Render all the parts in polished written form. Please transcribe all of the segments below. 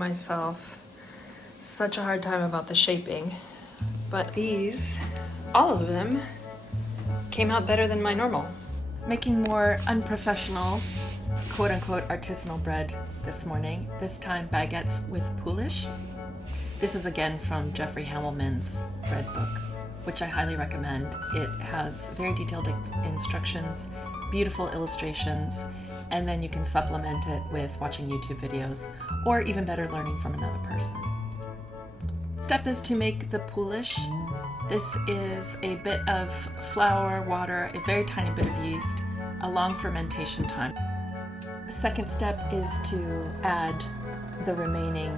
myself such a hard time about the shaping, but these, all of them, came out better than my normal. Making more unprofessional, quote-unquote artisanal bread this morning, this time baguettes with poolish. This is again from Jeffrey Hamelman's bread book, which I highly recommend. It has very detailed instructions, beautiful illustrations, and then you can supplement it with watching YouTube videos, or even better, learning from another person. Step is to make the poolish. This is a bit of flour, water, a very tiny bit of yeast, a long fermentation time. The second step is to add the remaining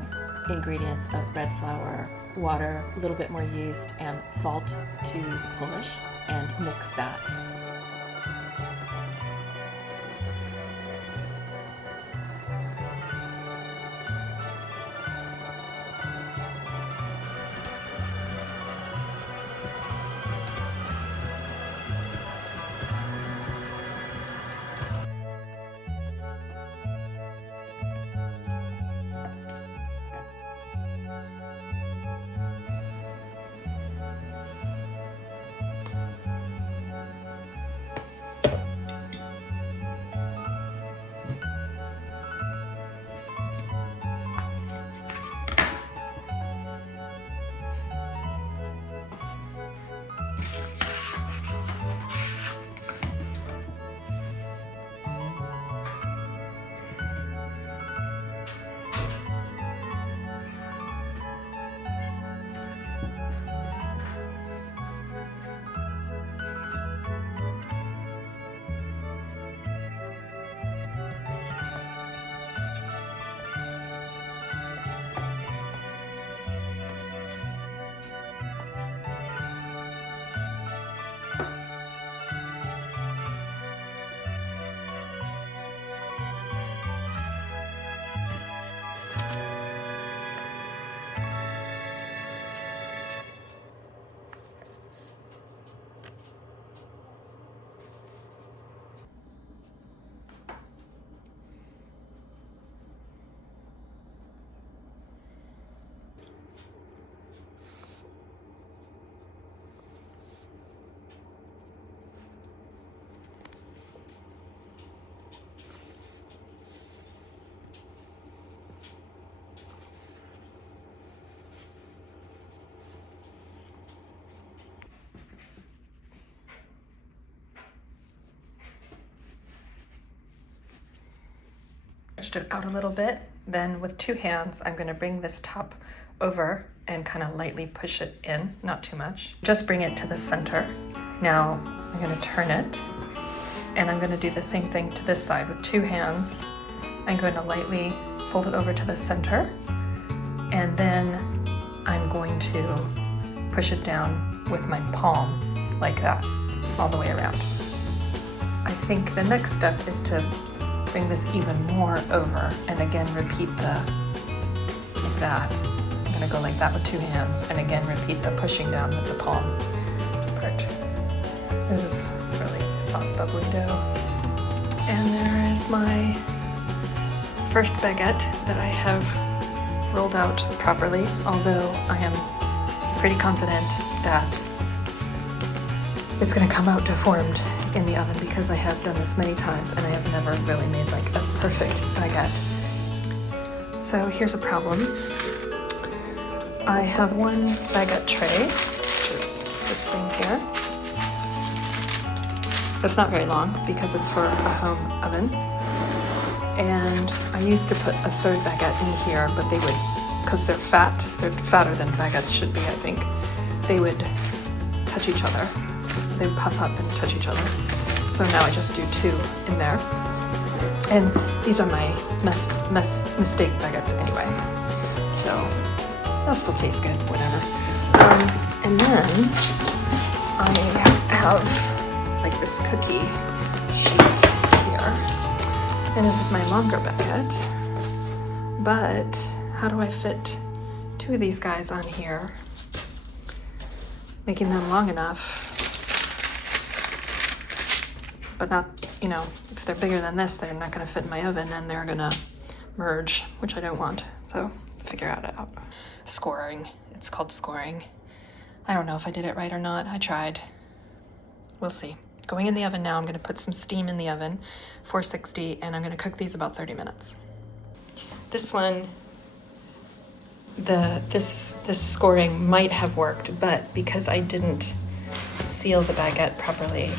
ingredients of bread flour, water, a little bit more yeast, and salt to the poolish, and mix that. Stretched it out a little bit. Then with two hands, I'm gonna bring this top over and kind of lightly push it in, not too much. Just bring it to the center. Now I'm gonna turn it, and I'm gonna do the same thing to this side with two hands. I'm going to lightly fold it over to the center, and then I'm going to push it down with my palm like that, all the way around. I think the next step is to bring this even more over, and again repeat like that. I'm gonna go like that with two hands, and again repeat the pushing down with the palm part. This is really soft bubbly dough. And there is my first baguette that I have rolled out properly, although I am pretty confident that it's gonna come out deformed in the oven because I have done this many times and I have never really made like a perfect baguette. So here's a problem. I have one baguette tray, which is this thing here. It's not very long because it's for a home oven. And I used to put a third baguette in here, but they would, because they're fatter than baguettes should be, I think, they would touch each other. They would puff up and touch each other. So now I just do two in there. And these are my mistake baguettes anyway. So they'll still taste good, whatever. And then I have like this cookie sheet here. And this is my longer baguette. But how do I fit two of these guys on here? Making them long enough, but not, you know, if they're bigger than this, they're not gonna fit in my oven and they're gonna merge, which I don't want. So figure it out. Scoring. It's called scoring. I don't know if I did it right or not. I tried. We'll see. Going in the oven now. I'm going to put some steam in the oven, 460, and I'm going to cook these about 30 minutes. This one, this scoring might have worked, but because I didn't seal the baguette properly,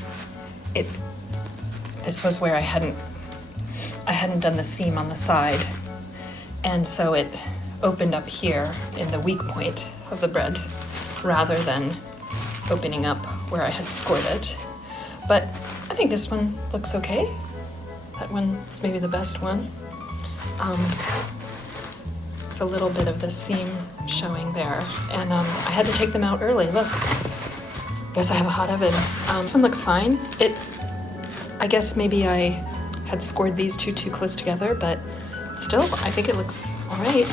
this was where I hadn't done the seam on the side, and so it opened up here in the weak point of the bread rather than opening up where I had scored it. But I think this one looks okay. That one is maybe the best one. It's a little bit of the seam showing there, and I had to take them out early. Look, guess I have a hot oven. This one looks fine. I guess maybe I had scored these two too close together, but still, I think it looks all right.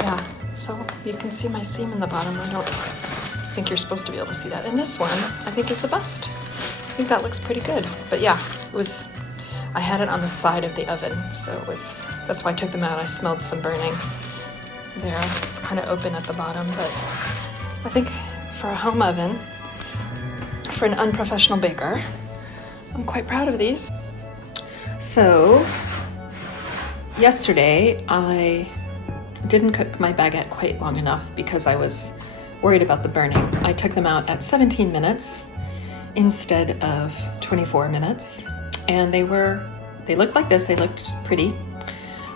Yeah, so you can see my seam in the bottom. I don't think you're supposed to be able to see that. And this one, I think, is the best. I think that looks pretty good. But yeah, I had it on the side of the oven, so that's why I took them out. I smelled some burning there. It's kind of open at the bottom, but I think for a home oven, for an unprofessional baker, I'm quite proud of these. So yesterday I didn't cook my baguette quite long enough because I was worried about the burning. I took them out at 17 minutes instead of 24 minutes, and they looked like this. They looked pretty,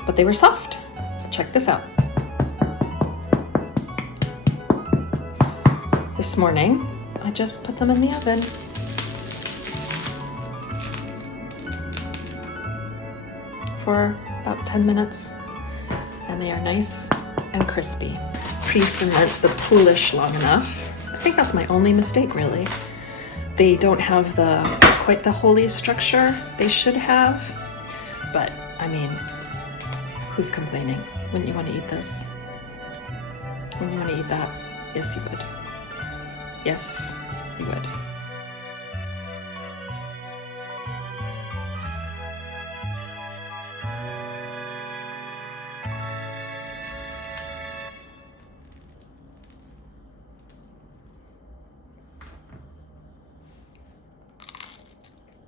but they were soft. Check this out. This morning, I just put them in the oven. For about 10 minutes, and they are nice and crispy. Pre-ferment the poolish long enough. I think that's my only mistake, really. They don't have quite the holy structure they should have, but I mean, who's complaining? Wouldn't you want to eat this? Wouldn't you want to eat that? Yes, you would. Yes, you would.